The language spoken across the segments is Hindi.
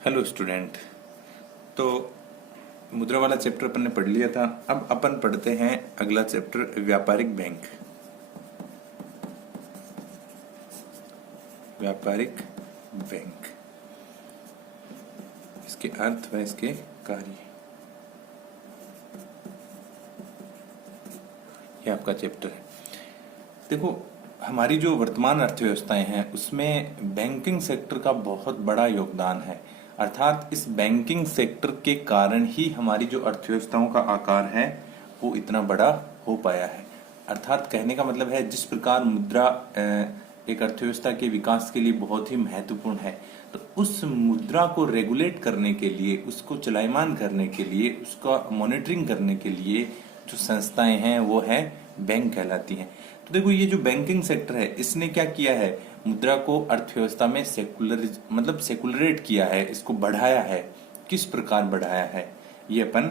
Hello student. तो मुद्रा वाला चैप्टर अपन ने पढ़ लिया था। अब अपन पढ़ते हैं अगला चैप्टर व्यापारिक बैंक। व्यापारिक बैंक, इसके अर्थ व इसके कार्य, ये आपका चैप्टर है। देखो, हमारी जो वर्तमान अर्थव्यवस्थाएं हैं उसमें बैंकिंग सेक्टर का बहुत बड़ा योगदान है। अर्थात इस बैंकिंग सेक्टर के कारण ही हमारी जो अर्थव्यवस्थाओं का आकार है वो इतना बड़ा हो पाया है। अर्थात कहने का मतलब है, जिस प्रकार मुद्रा एक अर्थव्यवस्था के विकास के लिए बहुत ही महत्वपूर्ण है, तो उस मुद्रा को रेगुलेट करने के लिए, उसको चलायमान करने के लिए, उसका मॉनिटरिंग करने के लिए जो संस्थाएं हैं वो है बैंक कहलाती हैं। तो देखो, ये जो बैंकिंग सेक्टर है इसने क्या किया है, मुद्रा को अर्थव्यवस्था में सेकुलरेट किया है, इसको बढ़ाया है। किस प्रकार बढ़ाया है ये अपन,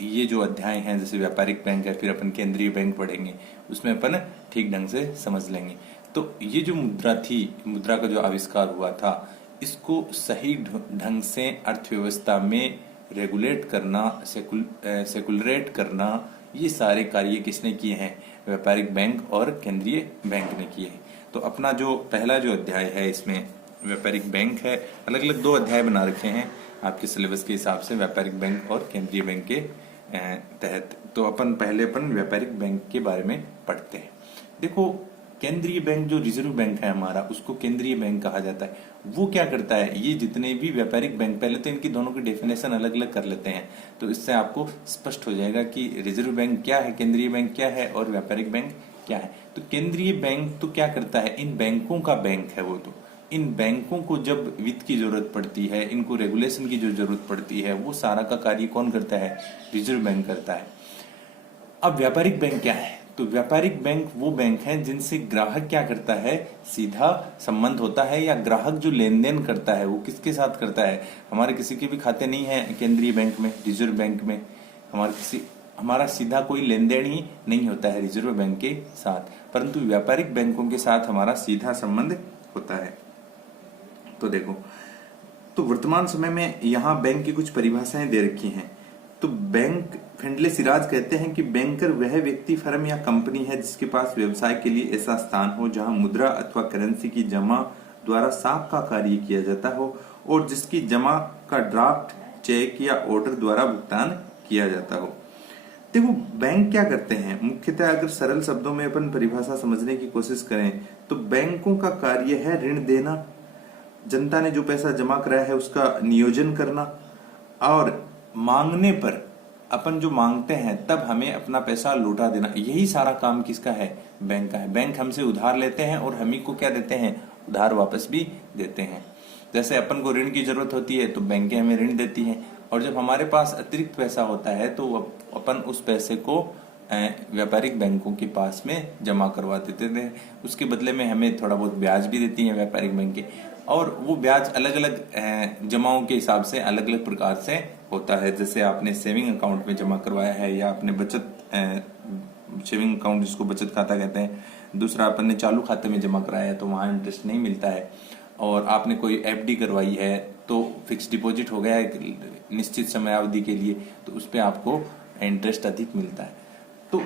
ये जो अध्याय हैं जैसे व्यापारिक बैंक है, फिर अपन केंद्रीय बैंक पढ़ेंगे, उसमें अपन ठीक ढंग से समझ लेंगे। तो ये जो मुद्रा थी, मुद्रा का जो आविष्कार हुआ था, इसको सही ढंग से अर्थव्यवस्था में रेगुलेट करना, सेकुलरेट करना, ये सारे कार्य किसने किए हैं? व्यापारिक बैंक और केंद्रीय बैंक ने किए हैं। तो अपना जो पहला जो अध्याय है इसमें व्यापारिक बैंक है। अलग अलग दो अध्याय बना रखे हैं आपके सिलेबस के हिसाब से, व्यापारिक बैंक और केंद्रीय बैंक के तहत। तो अपन व्यापारिक बैंक के बारे में पढ़ते हैं। देखो, केंद्रीय बैंक जो रिजर्व बैंक है हमारा, उसको केंद्रीय बैंक कहा जाता है। वो क्या करता है, ये जितने भी व्यापारिक बैंक, पहले तो इनकी दोनों की डेफिनेशन अलग अलग कर लेते हैं, तो इससे आपको स्पष्ट हो जाएगा कि रिजर्व बैंक क्या है, केंद्रीय बैंक क्या है और व्यापारिक बैंक क्या है। तो केंद्रीय बैंक तो क्या करता है, इन बैंकों का बैंक है वो। तो इन बैंकों को जब वित्त की जरूरत पड़ती है, इनको रेगुलेशन की जो जरूरत पड़ती है, वो सारा का कार्य कौन करता है? रिजर्व बैंक करता है। अब व्यापारिक बैंक क्या है? तो व्यापारिक बैंक वो बैंक है जिनसे ग्राहक क्या करता है, सीधा संबंध होता है, या ग्राहक जो लेन देन करता है वो किसके साथ करता है? हमारे किसी के भी खाते नहीं है केंद्रीय बैंक में, रिजर्व बैंक में, हमारा सीधा कोई लेन देन ही नहीं होता है रिजर्व बैंक के साथ, परंतु व्यापारिक बैंकों के साथ हमारा सीधा संबंध होता है। तो देखो, तो वर्तमान समय में यहाँ बैंक की कुछ परिभाषाएं दे रखी हैं। तो बैंक, फिंडले सिराज कहते हैं कि बैंकर वह व्यक्ति, फर्म या कंपनी है जिसके पास व्यवसाय के लिए ऐसा स्थान हो जहां मुद्रा अथवा करेंसी की जमा द्वारा साख का कार्य किया जाता हो और जिसकी जमा का ड्राफ्ट, चेक या ऑर्डर द्वारा भुगतान किया जाता हो। देखो, बैंक क्या करते हैं मुख्यतः, अगर सरल शब्दों में अपन परिभाषा समझने की कोशिश करें तो बैंकों का कार्य है ऋण देना, जनता ने जो पैसा जमा कराया है उसका नियोजन करना, और मांगने पर, अपन जो मांगते हैं तब हमें अपना पैसा लौटा देना। यही सारा काम किसका है? बैंक का है। बैंक हमसे उधार लेते हैं और हम ही को क्या देते हैं? उधार वापस भी देते हैं। जैसे अपन को ऋण की जरूरत होती है तो बैंकें हमें ऋण देती हैं, और जब हमारे पास अतिरिक्त पैसा होता है तो अपन उस पैसे को व्यापारिक बैंकों के पास में जमा करवा देते थे। उसके बदले में हमें थोड़ा बहुत ब्याज भी देती हैं व्यापारिक बैंकें, और वो ब्याज अलग अलग जमाओं के हिसाब से अलग अलग प्रकार से होता है। जैसे आपने सेविंग अकाउंट में जमा करवाया है, या आपने सेविंग अकाउंट जिसको बचत खाता कहते हैं, दूसरा अपन ने चालू खाते में जमा कराया है तो वहां इंटरेस्ट नहीं मिलता है, और आपने कोई एफडी करवाई है तो फिक्स डिपॉजिट हो गया है निश्चित समय अवधि के लिए, तो उस पर आपको इंटरेस्ट अधिक मिलता है। तो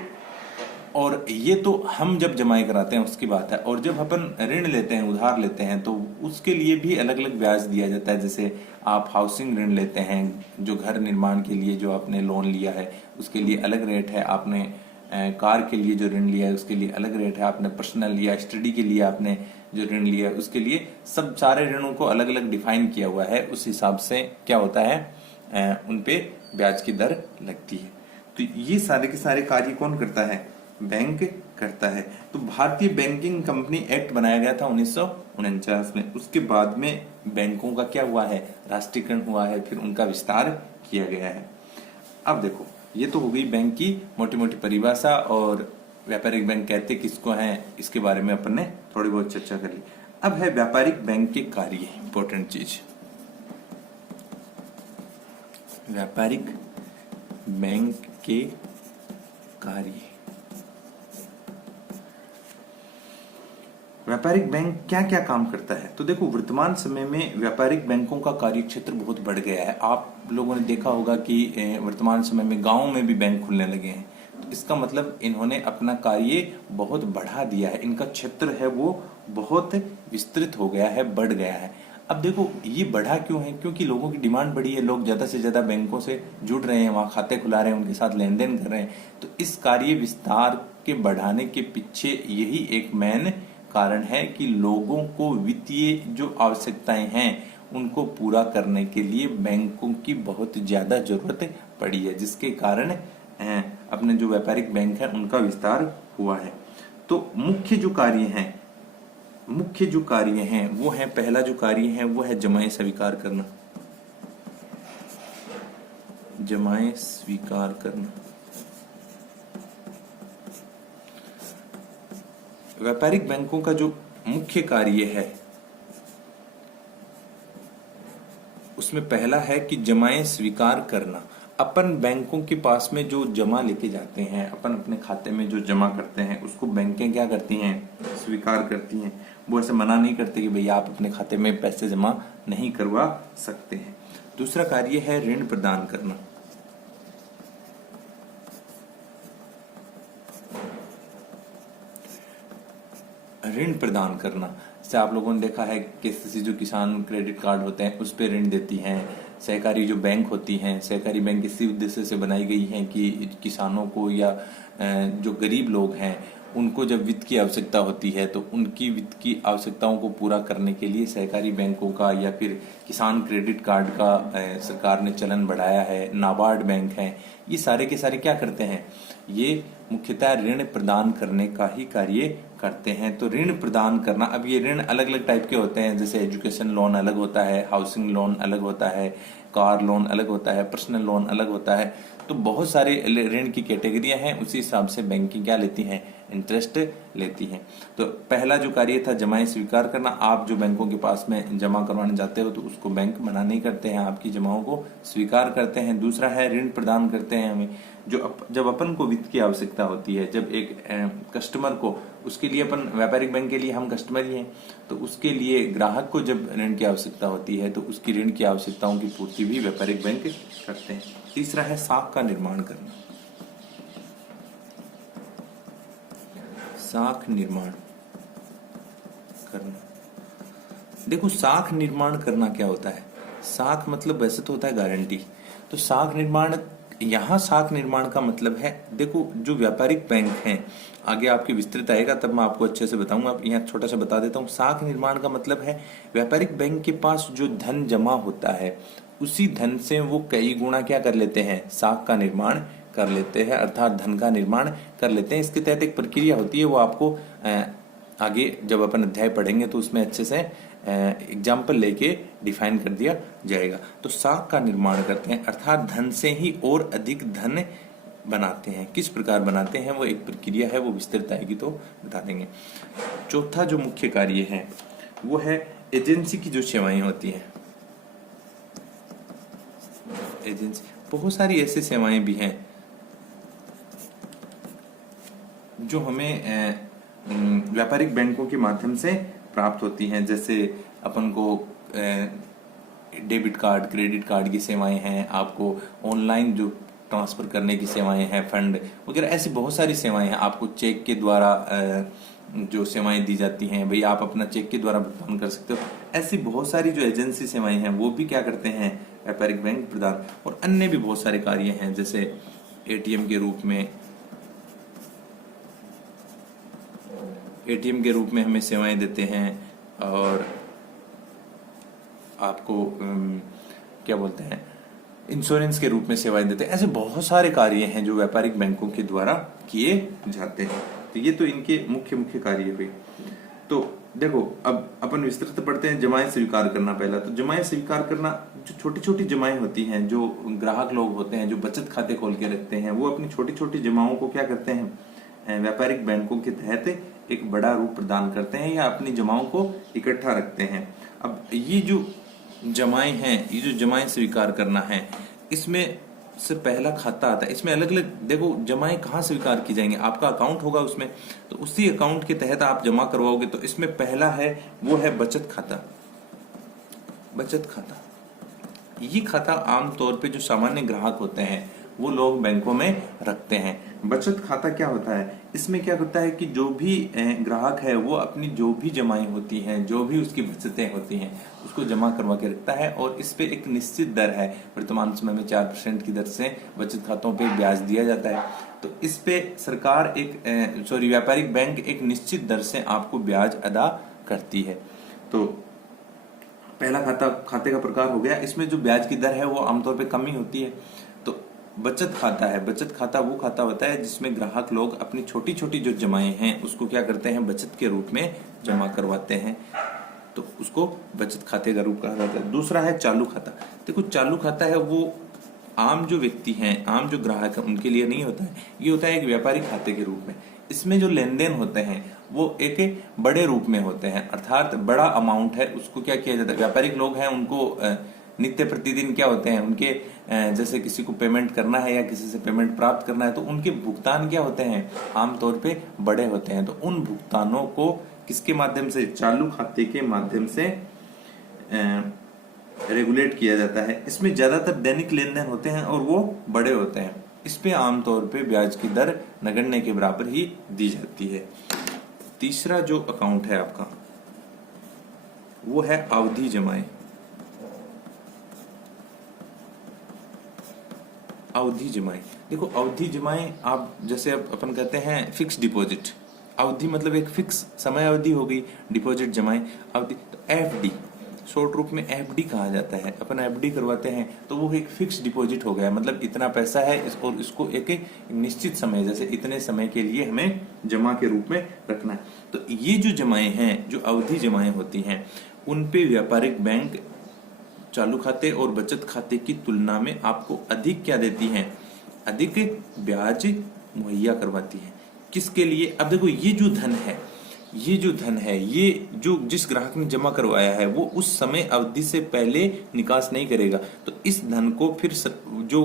और ये तो हम जब जमाई कराते हैं उसकी बात है, और जब अपन ऋण लेते हैं, उधार लेते हैं, तो उसके लिए भी अलग अलग ब्याज दिया जाता है। जैसे आप हाउसिंग ऋण लेते हैं, जो घर निर्माण के लिए जो आपने लोन लिया है उसके लिए अलग रेट है, आपने कार के लिए जो ऋण लिया है उसके लिए अलग रेट है, आपने पर्सनल या स्टडी के लिए आपने जो ऋण लिया है उसके लिए, सब सारे ऋणों को अलग अलग डिफाइन किया हुआ है। उस हिसाब से क्या होता है, उन पे ब्याज की दर लगती है। तो ये सारे के सारे कार्य कौन करता है? बैंक करता है। तो भारतीय बैंकिंग कंपनी एक्ट बनाया गया था 1949 में। उसके बाद में बैंकों का क्या हुआ है? राष्ट्रीयकरण हुआ है, फिर उनका विस्तार किया गया है। अब देखो, ये तो हो गई बैंक की मोटी मोटी परिभाषा, और व्यापारिक बैंक कहते किसको हैं इसके बारे में अपन ने थोड़ी बहुत चर्चा कर ली। अब है व्यापारिक बैंक के कार्य, इंपॉर्टेंट चीज। व्यापारिक बैंक के कार्य, व्यापारिक बैंक क्या क्या काम करता है? तो देखो, वर्तमान समय में व्यापारिक बैंकों का कार्य क्षेत्र बहुत बढ़ गया है। आप लोगों ने देखा होगा कि वर्तमान समय में गांव में भी बैंक खुलने लगे हैं। तो इसका मतलब इन्होंने अपना कार्य बहुत बढ़ा दिया है, इनका क्षेत्र है वो बहुत विस्तृत हो गया है, बढ़ गया है। अब देखो, ये बढ़ा क्यों है? क्योंकि लोगों की डिमांड बढ़ी है, लोग ज्यादा से ज्यादा बैंकों से जुड़ रहे हैं, वहां खाते खुला रहे हैं, उनके साथ लेन देन कर रहे हैं। तो इस कार्य विस्तार के बढ़ाने के पीछे यही एक मेन कारण है कि लोगों को वित्तीय जो आवश्यकताएं हैं उनको पूरा करने के लिए बैंकों की बहुत ज्यादा जरूरत पड़ी है, जिसके कारण अपने जो व्यापारिक बैंक है उनका विस्तार हुआ है। तो मुख्य जो कार्य हैं वो है, पहला जो कार्य है वो है जमाएं स्वीकार करना। जमाएं स्वीकार करना। व्यापारिक बैंकों का जो मुख्य कार्य है उसमें पहला है कि जमाएं स्वीकार करना। अपन बैंकों के पास में जो जमा लेके जाते हैं, अपन अपने खाते में जो जमा करते हैं उसको बैंकें क्या करती हैं? स्वीकार करती हैं। वो ऐसे मना नहीं करते कि भैया आप अपने खाते में पैसे जमा नहीं करवा सकते हैं। दूसरा कार्य है ऋण प्रदान करना। ऋण प्रदान करना, जैसे आप लोगों ने देखा है कि जो किसान क्रेडिट कार्ड होते हैं उस पर ऋण देती हैं। सहकारी जो बैंक होती हैं, सहकारी बैंक इसी उद्देश्य से बनाई गई हैं कि किसानों को या जो गरीब लोग हैं उनको जब वित्त की आवश्यकता होती है तो उनकी वित्त की आवश्यकताओं को पूरा करने के लिए सहकारी बैंकों का या फिर किसान क्रेडिट कार्ड का सरकार ने चलन बढ़ाया है। नाबार्ड बैंक है, ये सारे के सारे क्या करते हैं? ये मुख्यतः ऋण प्रदान करने का ही कार्य करते हैं। तो ऋण प्रदान करना, अब ये ऋण अलग अलग टाइप के होते हैं, जैसे एजुकेशन लोन अलग होता है, हाउसिंग लोन अलग होता है, कार लोन अलग होता है, पर्सनल लोन अलग होता है। तो बहुत सारे ऋण की कैटेगरियां हैं, उसी हिसाब से बैंकिंग क्या लेती हैं? इंटरेस्ट लेती हैं। तो पहला जो कार्य था जमाएं स्वीकार करना। आप जो बैंकों के पास में जमा करवाने जाते हो तो उसको बैंक मना नहीं करते हैं, आपकी जमाओं को स्वीकार करते हैं। दूसरा है ऋण प्रदान करते हैं हमें, जब अपन को वित्त की आवश्यकता होती है, जब एक कस्टमर को, उसके लिए अपन व्यापारिक बैंक के लिए हम कस्टमर ही हैं, तो उसके लिए ग्राहक को जब ऋण की आवश्यकता होती है तो उसकी ऋण की आवश्यकताओं की पूर्ति भी व्यापारिक बैंक करते हैं। तीसरा है साख का निर्माण करना। साख निर्माण करना। देखो, साख निर्माण करना क्या होता है? साख मतलब वैसे तो होता है गारंटी। तो साख निर्माण, यहाँ साख निर्माण का मतलब है, देखो जो व्यापारिक बैंक हैं, आगे आपके विस्तृत आएगा तब मैं आपको अच्छे से बताऊंगा, आप यहाँ छोटा सा बता देता हूँ। साख निर्माण का मतलब है व्यापारिक बैंक के पास जो धन जमा होता है उसी धन से वो कई गुना क्या कर लेते हैं? साख का निर्माण कर लेते हैं, अर्थात धन का निर्माण कर लेते हैं। इसके तहत एक प्रक्रिया होती है, वो आपको आगे जब अपन अध्याय पढ़ेंगे तो उसमें अच्छे से एग्जाम्पल लेके डिफाइन कर दिया जाएगा। तो साख का निर्माण करते हैं, अर्थात धन से ही और अधिक धन बनाते हैं। किस प्रकार बनाते हैं वो एक प्रक्रिया है, वो विस्तृत आएगी तो बता देंगे। चौथा जो मुख्य कार्य है वो है एजेंसी की जो सेवाएं होती हैं। एजेंसी, बहुत सारी ऐसी सेवाएं भी हैं जो हमें व्यापारिक बैंकों के माध्यम से प्राप्त होती हैं। जैसे अपन को डेबिट कार्ड, क्रेडिट कार्ड की सेवाएं हैं, आपको ऑनलाइन जो ट्रांसफर करने की सेवाएं हैं, फंड वगैरह, ऐसी बहुत सारी सेवाएं हैं। आपको चेक के द्वारा जो सेवाएं दी जाती हैं, भाई आप अपना चेक के द्वारा भुगतान कर सकते हो। ऐसी बहुत सारी जो एजेंसी सेवाएं हैं वो भी क्या करते हैं? व्यापारिक बैंक प्रदान। और अन्य भी बहुत सारे कार्य हैं, जैसे एटीएम के रूप में हमें सेवाएं देते हैं, और आपको क्या बोलते हैं, इंश्योरेंस के रूप में सेवाएं देते हैं। ऐसे बहुत सारे कार्य हैं जो व्यापारिक बैंकों के द्वारा किए जाते हैं। तो ये तो इनके मुख्य कार्य हुए। तो देखो, अब अपन विस्तृत पढ़ते हैं। जमाएं स्वीकार करना पहला। तो जमाएं स्वीकार करना, जो छोटी छोटी जमाएं होती हैं, जो ग्राहक लोग होते हैं जो बचत खाते खोल के रखते हैं, वो अपनी छोटी छोटी जमाओं को क्या करते हैं? व्यापारिक बैंकों के तहत एक बड़ा रूप प्रदान करते हैं या अपनी जमाओं को इकट्ठा रखते हैं। अब ये जो जमाएं हैं, ये जो जमाएं स्वीकार करना है, इसमें से पहला खाता आता है। इसमें अलग अलग देखो जमाएं कहाँ स्वीकार की जाएंगे, आपका अकाउंट होगा उसमें, तो उसी अकाउंट के तहत आप जमा करवाओगे। तो इसमें पहला है वो है बचत खाता। बचत खाता, ये खाता आमतौर पे जो सामान्य ग्राहक होते हैं वो लोग बैंकों में रखते हैं। बचत खाता क्या होता है, इसमें क्या होता है कि जो भी ग्राहक है वो अपनी जो भी जमाएं होती हैं, जो भी उसकी बचतें होती हैं, उसको जमा करवा के रखता है और इस पे एक निश्चित दर है, वर्तमान समय में 4% की दर से बचत खातों पे ब्याज दिया जाता है। तो इस पे सरकार व्यापारिक बैंक एक निश्चित दर से आपको ब्याज अदा करती है। तो पहला खाते का प्रकार हो गया। इसमें जो ब्याज की दर है वो आमतौर पे कम ही होती है। तो बचत खाता है, बचत खाता वो खाता होता है जिसमें ग्राहक लोग अपनी छोटी छोटी जो जमाएं हैं उसको क्या करते हैं, बचत के रूप में जमा करवाते हैं। तो उसको बचत खाते का रूप कहा जाता है। दूसरा है चालू खाता। देखो चालू खाता है वो आम जो व्यक्ति हैं, आम जो ग्राहक हैं उनके लिए नहीं होता है, ये होता है एक व्यापारिक खाते के रूप में। इसमें जो लेन देन होते हैं वो एक बड़े रूप में होते हैं, अर्थात बड़ा अमाउंट है उसको क्या किया जाता है, व्यापारिक लोग हैं उनको नित्य प्रतिदिन क्या होते हैं उनके, जैसे किसी को पेमेंट करना है या किसी से पेमेंट प्राप्त करना है तो उनके भुगतान क्या होते हैं, आमतौर पे बड़े होते हैं। तो उन भुगतानों को किसके माध्यम से, चालू खाते के माध्यम से रेगुलेट किया जाता है। इसमें ज्यादातर दैनिक लेन देन होते हैं और वो बड़े होते हैं। इस पे आमतौर पे ब्याज की दर नगण्य के बराबर ही दी जाती है। तीसरा जो अकाउंट है आपका वो है अवधि जमाएं। अवधि जमाएं, देखो अवधि जमाएं आप जैसे अपन कहते हैं फिक्स डिपॉजिट, अवधि मतलब एक फिक्स समय अवधि हो गई, डिपॉजिट जमाएं अवधि। तो एफडी शॉर्ट रूप में एफडी कहा जाता है। अपन एफडी करवाते हैं तो वो एक फिक्स डिपॉजिट हो गया, मतलब इतना पैसा है और इसको एक निश्चित समय, जैसे इतने समय के लिए हमें जमा के रूप में रखना है। तो ये जो जमाएं हैं, जो अवधि जमाएं होती हैं, उन पे व्यापारिक बैंक चालू खाते और बचत खाते की तुलना में आपको अधिक क्या देती हैं, अधिक ब्याज मुहैया करवाती है। किसके लिए, अब देखो ये जो धन है, ये जो धन है, ये जो जिस ग्राहक ने जमा करवाया है वो उस समय अवधि से पहले निकास नहीं करेगा। तो इस धन को फिर जो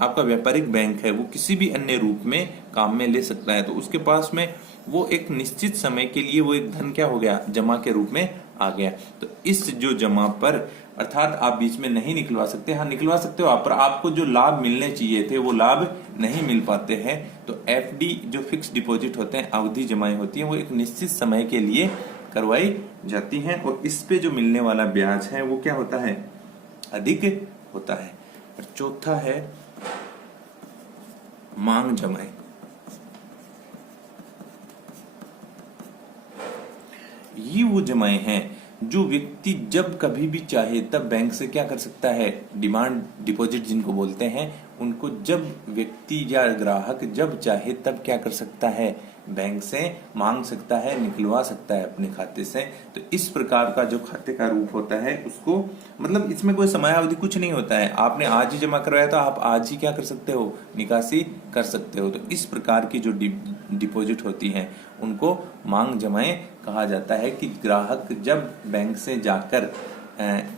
आपका व्यापारिक बैंक है वो किसी भी अन्य रूप में काम में ले सकता है। तो उसके पास में वो एक निश्चित समय के लिए वो एक धन क्या हो गया, जमा के रूप में आ गया। तो इस जो जमा पर, अर्थात आप बीच में नहीं निकलवा सकते, हाँ निकलवा सकते हो आप, पर आपको जो लाभ मिलने चाहिए थे वो लाभ नहीं मिल पाते हैं। तो एफडी जो फिक्स डिपॉजिट होते हैं, अवधि जमाएं होती हैं, वो एक निश्चित समय के लिए करवाई जाती हैं और इस पे जो मिलने वाला ब्याज है वो क्या होता है, अधिक होता है। और चौथा है मांग जमाएं। ये वो जमाएं हैं जो व्यक्ति जब कभी भी चाहे तब बैंक से क्या कर सकता है, डिमांड डिपॉजिट जिनको बोलते हैं, उनको जब व्यक्ति या ग्राहक जब चाहे तब क्या कर सकता है, बैंक से मांग सकता है, निकलवा सकता है अपने खाते से। तो इस प्रकार का जो खाते का रूप होता है उसको, मतलब इसमें कोई समयावधि कुछ नहीं होता है, आपने आज ही जमा करवाया तो आप आज ही क्या कर सकते हो, निकासी कर सकते हो। तो इस प्रकार की जो डिपॉजिट होती हैं उनको मांग जमाएं कहा जाता है कि ग्राहक जब बैंक से जाकर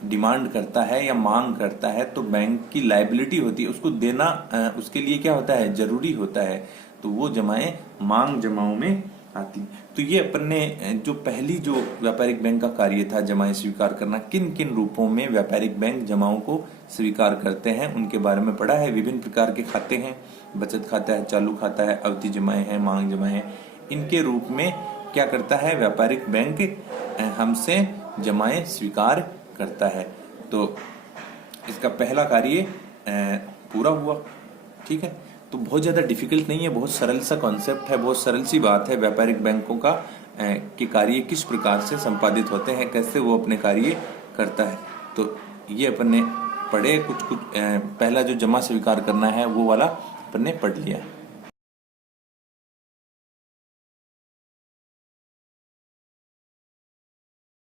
डिमांड करता है या मांग करता है तो बैंक की लायबिलिटी होती है, उसको देना उसके लिए क्या होता है, जरूरी होता है। तो वो जमाएं मांग जमाओं में आती। तो ये अपन ने जो पहली जो व्यापारिक बैंक का कार्य था जमाएं स्वीकार करना, किन किन रूपों में व्यापारिक बैंक जमाओं को स्वीकार करते हैं उनके बारे में पढ़ा है। विभिन्न प्रकार के खाते हैं, बचत खाता है, चालू खाता है, अवधि जमाएं हैं, मांग जमाएं हैं। इनके रूप में क्या करता है व्यापारिक बैंक, हमसे जमाएं स्वीकार करता है। तो इसका पहला कार्य पूरा हुआ। ठीक है, तो बहुत ज्यादा डिफिकल्ट नहीं है, बहुत सरल सा कॉन्सेप्ट है, बहुत सरल सी बात है। व्यापारिक बैंकों का के कार्य किस प्रकार से संपादित होते हैं, कैसे वो अपने कार्य करता है, तो ये अपन ने पढ़े। कुछ पहला जो जमा स्वीकार करना है वो वाला अपन ने पढ़ लिया।